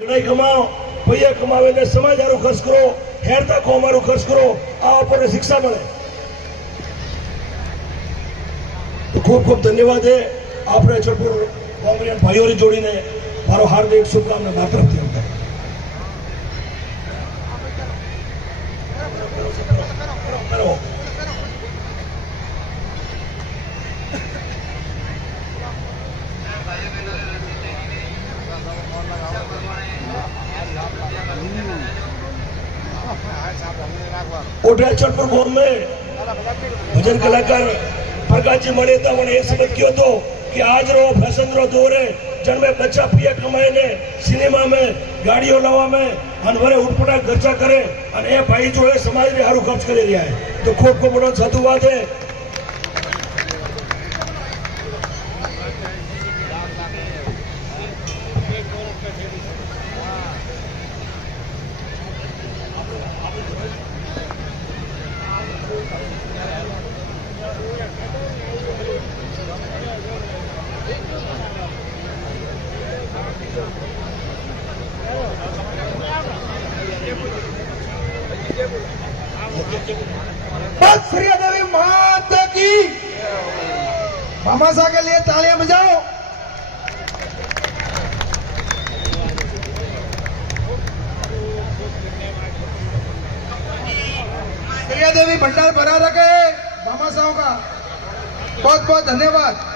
घणाई कमाओ पैया कमावे ने समाज हारू खर्च करो हेरता को हमारू खर्च करो आ आपने शिक्षा मिले तो खूब खूब धन्यवाद है आपने चटपुर कांग्रेस भाईओ जोड़ी ने मारो हार्दिक शुभकामना मार तरफ थी हमने चटपुर गांव में भजन कलाकार प्रकाश जी मरे था उन्हें समझ किया तो कि आज रो फैशन रो दौर है जन्मे बच्चा पिया कमाए ने सिनेमा में गाड़ियों लावा में अनवरे उठपटा खर्चा करे और ए भाई जो है समाज रे हारू खर्च करे रिया है तो खूब खूब बड़ो साधुवाद है। श्री देवी माता की मामा साहब के लिए तालियां बजाओ। श्री देवी भंडार भरा रखे मामा साहब का बहुत बहुत धन्यवाद।